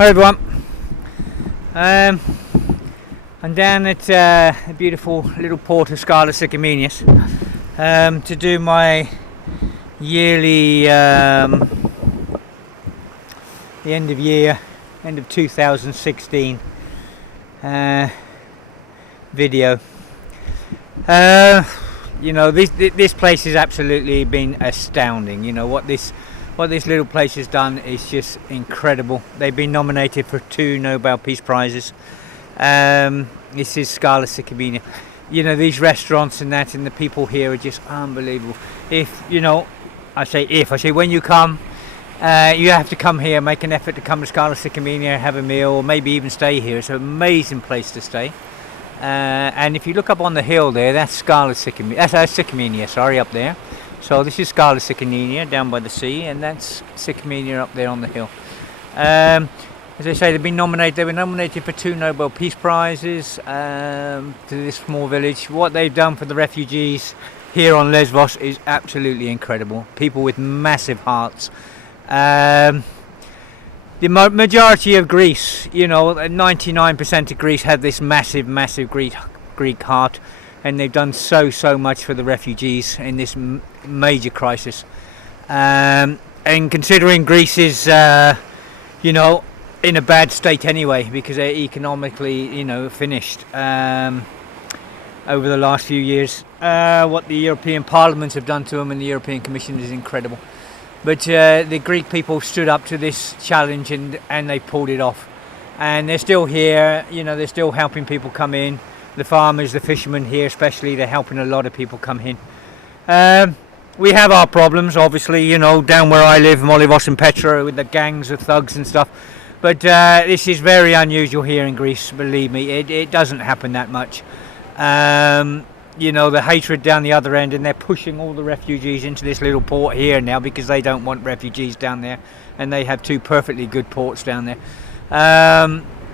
Hi everyone. I'm down at the beautiful little port of Scala Sycamenius to do my yearly the end of 2016 video. This place has absolutely been astounding. You know what this little place has done is just incredible. They've been nominated for 2 Nobel Peace Prizes. This is Scala Sycamenius. You know, these restaurants and that, and the people here are just unbelievable. I say when you come, you have to come here, make an effort to come to Scala Sycamenius, have a meal, or maybe even stay here. It's an amazing place to stay. And if you look up on the hill there, that's Scala Sycamenius. That's Sycamenius, up there. So this is Scala Sycamenius down by the sea, and that's Sycamenius up there on the hill. As I say, they were nominated for 2 Nobel Peace Prizes to this small village. What they've done for the refugees here on Lesbos is absolutely incredible. People with massive hearts. The majority of Greece, 99% of Greece had this massive Greek heart, and they've done so much for the refugees in this major crisis. And considering Greece is, in a bad state anyway, because they're economically, finished over the last few years. What the European Parliament have done to them and the European Commission is incredible. But the Greek people stood up to this challenge and they pulled it off. And they're still here, they're still helping people come in. The farmers, the fishermen here especially, they're helping a lot of people come in. We have our problems, obviously, down where I live, Molivos and Petra, with the gangs of thugs and stuff. But this is very unusual here in Greece, believe me. It doesn't happen that much. The hatred down the other end, and they're pushing all the refugees into this little port here now because they don't want refugees down there, and they have 2 perfectly good ports down there.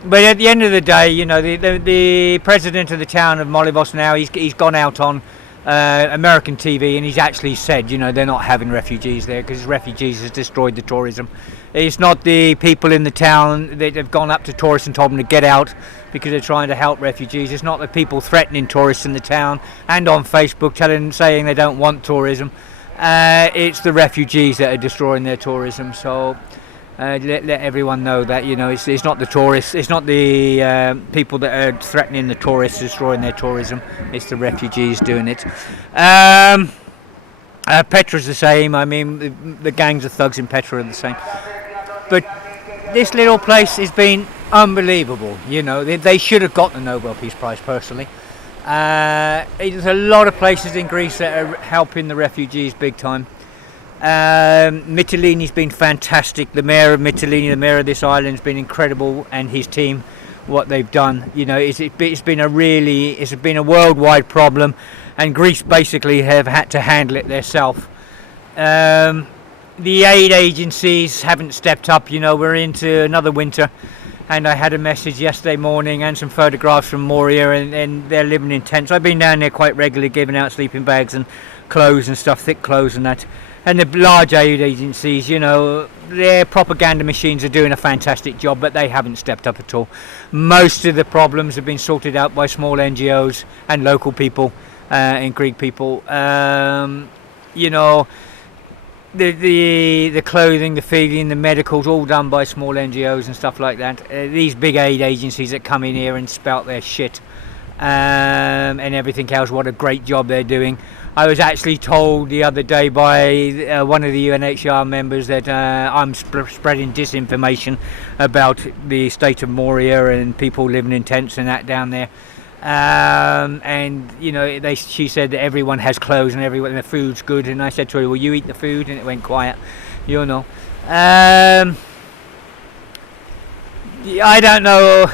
But at the end of the day, the president of the town of Molivos now, he's gone out on American TV, and he's actually said, they're not having refugees there because refugees has destroyed the tourism. It's not the people in the town that have gone up to tourists and told them to get out because they're trying to help refugees. It's not the people threatening tourists in the town and on Facebook saying they don't want tourism. It's the refugees that are destroying their tourism. So let everyone know that it's not the tourists, it's not the people that are threatening the tourists destroying their tourism. It's the refugees doing it. Petra's the same. I mean, the gangs of thugs in Petra are the same. But this little place has been unbelievable. They should have got the Nobel Peace Prize personally. There's a lot of places in Greece that are helping the refugees big time. Mytilene's been fantastic. The mayor of Mytilene, the mayor of this island, has been incredible, and his team, what they've done. It's been a worldwide problem, and Greece basically have had to handle it themselves. The aid agencies haven't stepped up. We're into another winter, and I had a message yesterday morning and some photographs from Moria, and they're living in tents. I've been down there quite regularly, giving out sleeping bags and clothes and stuff, thick clothes and that. And the large aid agencies, their propaganda machines are doing a fantastic job, but they haven't stepped up at all. Most of the problems have been sorted out by small NGOs and local people and Greek people. The clothing, the feeding, the medicals, all done by small NGOs and stuff like that. These big aid agencies that come in here and spout their shit and everything else, what a great job they're doing. I was actually told the other day by one of the UNHCR members that I'm spreading disinformation about the state of Moria and people living in tents and that down there. She said that everyone has clothes and the food's good, and I said to her, "Will you eat the food?" And it went quiet. I don't know.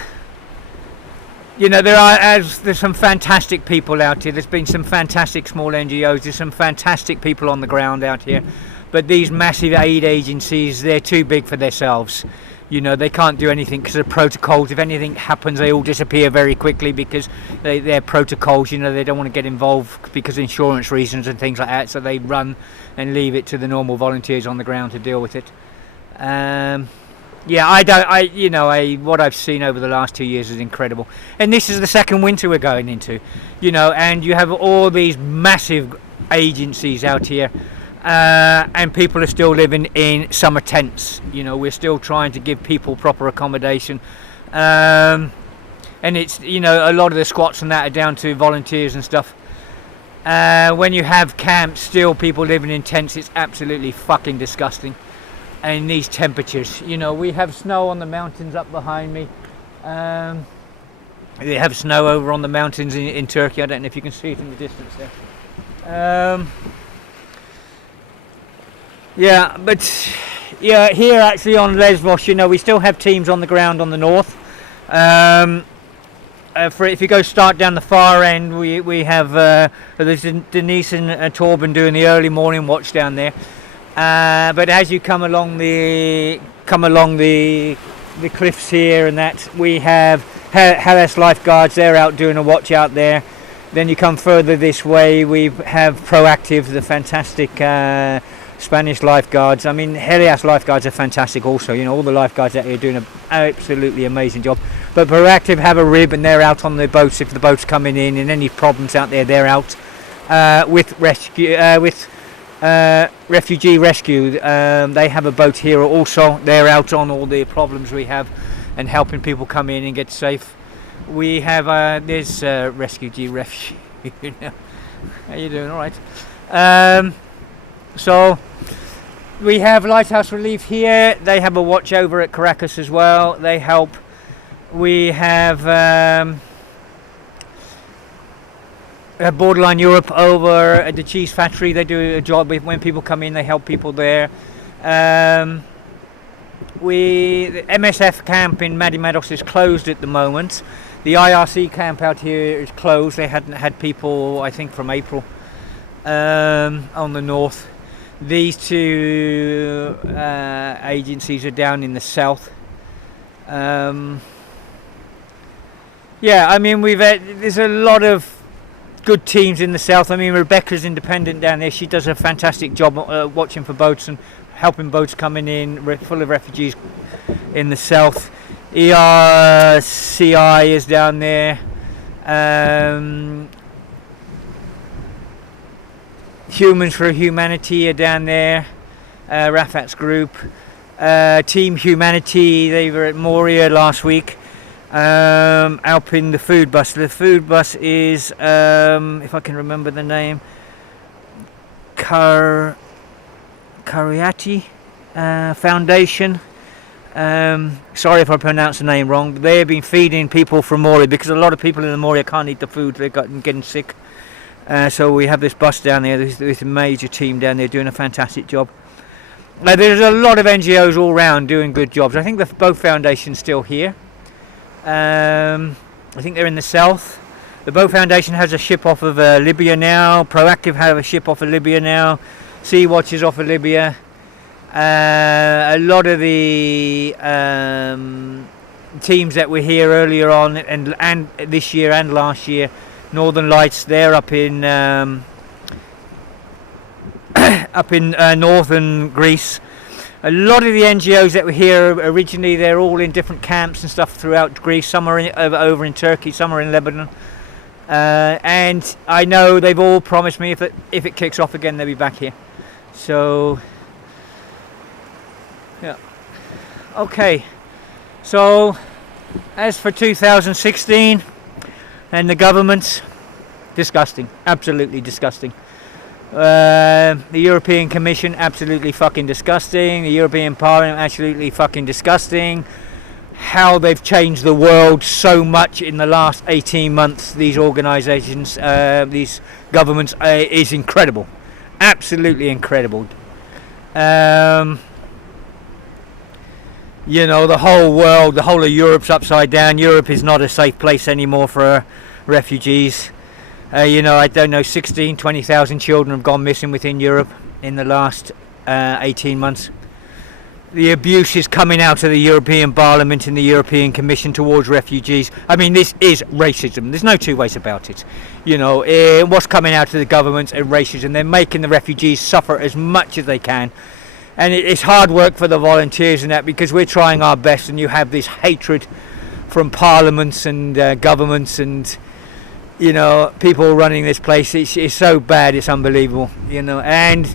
There's some fantastic people out here. There's been some fantastic small NGOs. There's some fantastic people on the ground out here. But these massive aid agencies, they're too big for themselves. They can't do anything because of protocols. If anything happens, they all disappear very quickly because they're protocols. They don't want to get involved because of insurance reasons and things like that. So they run and leave it to the normal volunteers on the ground to deal with it. Yeah, I don't. What I've seen over the last 2 years is incredible, and this is the second winter we're going into, and you have all these massive agencies out here, and people are still living in summer tents. We're still trying to give people proper accommodation, and it's a lot of the squats and that are down to volunteers and stuff. When you have camps, still people living in tents, it's absolutely fucking disgusting. And these temperatures, we have snow on the mountains up behind me. They have snow over on the mountains in Turkey. I don't know if you can see it in the distance there. Here actually on Lesbos, we still have teams on the ground on the north. If you go start down the far end, we have there's Denise and Torben doing the early morning watch down there. But as you come along the cliffs here and that, we have Hellas lifeguards. They're out doing a watch out there. Then you come further this way, we have Proactive, the fantastic Spanish lifeguards. I mean, Hellas lifeguards are fantastic also. All the lifeguards out here are doing an absolutely amazing job. But Proactive have a rib and they're out on the boats if the boat's coming in and any problems out there, they're out with rescue refugee rescue. They have a boat here also. They're out on all the problems we have and helping people come in and get safe. We have there's refugee. How you doing? All right. So we have Lighthouse Relief here. They have a watch over at Caracas as well. They help. We have Borderline Europe over at the cheese factory. They do a job when people come in. They help people there. The MSF camp in Madimados is closed at the moment. The IRC camp out here is closed. They hadn't had people, I think, from April on the north. These two agencies are down in the south. There's a lot of good teams in the south. I mean, Rebecca's independent down there. She does a fantastic job watching for boats and helping boats coming in full of refugees in the south. ERCI is down there. Humans for Humanity are down there. Rafat's group. Team Humanity, they were at Moria last week. Helping the food bus. The food bus is, if I can remember the name, Kariati Foundation. Sorry if I pronounced the name wrong, but they have been feeding people from Moria because a lot of people in the Moria can't eat the food. They're getting sick. So we have this bus down there. There's a major team down there doing a fantastic job. There's a lot of NGOs all around doing good jobs. I think both foundations still here. I think they're in the south. The Bow Foundation has a ship off of Libya now. Proactive have a ship off of Libya now. Sea Watch is off of Libya. A lot of the teams that were here earlier on and this year and last year, Northern Lights, they're up in northern Greece. A lot of the NGOs that were here originally, they're all in different camps and stuff throughout Greece. Some are over in Turkey, some are in Lebanon. And I know they've all promised me if it kicks off again, they'll be back here. So, yeah. Okay. So, as for 2016 and the government, disgusting. Absolutely disgusting. The European Commission, absolutely fucking disgusting. The European Parliament, absolutely fucking disgusting. How they've changed the world so much in the last 18 months, these organisations, these governments, is incredible. Absolutely incredible. The whole world, the whole of Europe's upside down. Europe is not a safe place anymore for refugees. I don't know, 20,000 children have gone missing within Europe in the last 18 months. The abuse is coming out of the European Parliament and the European Commission towards refugees. I mean, this is racism. There's no two ways about it. What's coming out of the governments is racism. They're making the refugees suffer as much as they can. And it's hard work for the volunteers and that, because we're trying our best, and you have this hatred from parliaments and governments and people running this place. It's so bad, it's unbelievable. And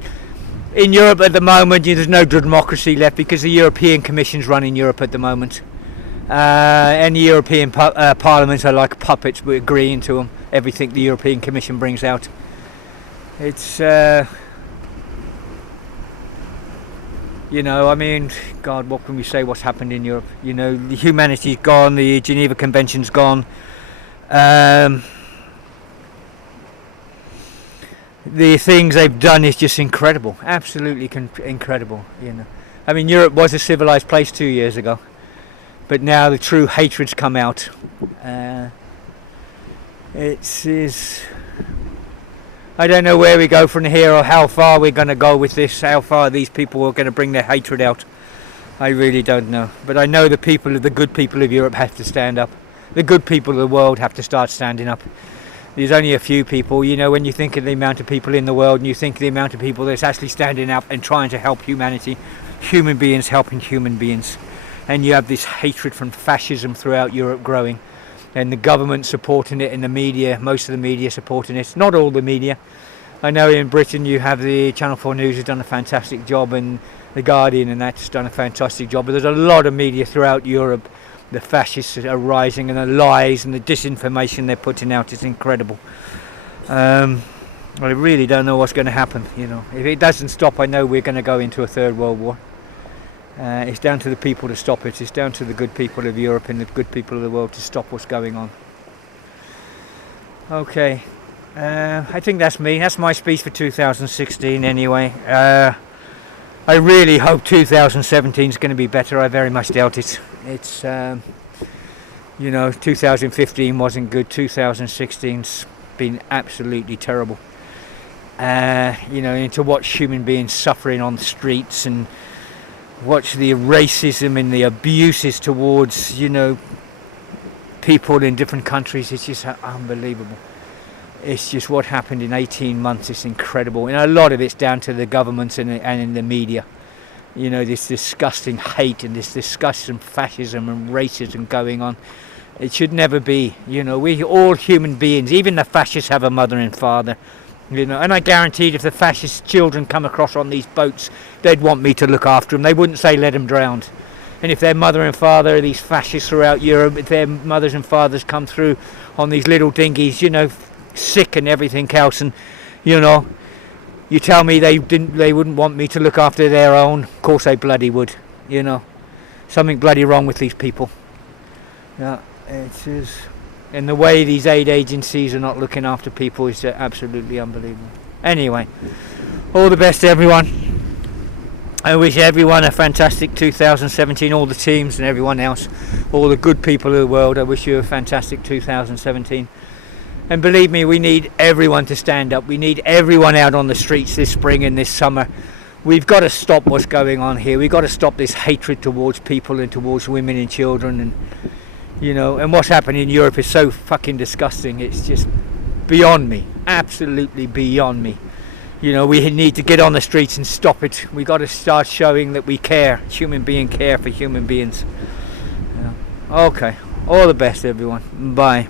in Europe at the moment, there's no democracy left, because the European Commission's running Europe at the moment. And the European parliaments are like puppets. We're agreeing to them, everything the European Commission brings out. It's God, what can we say? What's happened in Europe? The humanity's gone. The Geneva Convention's gone. The things they've done is just incredible, absolutely incredible. Europe was a civilized place 2 years ago, but now the true hatred's come out. I don't know where we go from here, or how far we're going to go with this, how far these people are going to bring their hatred out. I really don't know. But I know the good people of Europe have to stand up. The good people of the world have to start standing up. There's only a few people, when you think of the amount of people in the world, and you think of the amount of people that's actually standing up and trying to help humanity, human beings helping human beings. And you have this hatred from fascism throughout Europe growing. And the government supporting it, and the media, most of the media supporting it. Not all the media. I know in Britain you have the Channel 4 News has done a fantastic job, and the Guardian and that's done a fantastic job. But there's a lot of media throughout Europe. The fascists are rising, and the lies and the disinformation they're putting out is incredible. I really don't know what's going to happen. If it doesn't stop, I know we're going to go into a third world war. It's down to the people to stop it. It's down to the good people of Europe and the good people of the world to stop what's going on. Okay, I think that's me. That's my speech for 2016 anyway. I really hope 2017 is going to be better. I very much doubt it. It's, 2015 wasn't good. 2016's been absolutely terrible. And to watch human beings suffering on the streets, and watch the racism and the abuses towards, people in different countries. It's just unbelievable. It's just what happened in 18 months. It's incredible. And a lot of it's down to the governments and in the media. This disgusting hate and this disgusting fascism and racism going on. It should never be. We all human beings, even the fascists have a mother and father. And I guaranteed if the fascist children come across on these boats, they'd want me to look after them. They wouldn't say let them drown. And if their mother and father, these fascists throughout Europe, if their mothers and fathers come through on these little dinghies, sick and everything else, and you tell me they wouldn't want me to look after their own. Of course they bloody would. Something bloody wrong with these people. Yeah, it is. And the way these aid agencies are not looking after people is absolutely unbelievable. Anyway, all the best to everyone. I wish everyone a fantastic 2017, all the teams and everyone else, all the good people of the world. I wish you a fantastic 2017. And believe me, we need everyone to stand up. We need everyone out on the streets this spring and this summer. We've got to stop what's going on here. We've got to stop this hatred towards people and towards women and children, and and what's happening in Europe is so fucking disgusting. It's just beyond me, absolutely beyond me. We need to get on the streets and stop it. We got to start showing that we care, human being care for human beings. Okay, all the best everyone. Bye.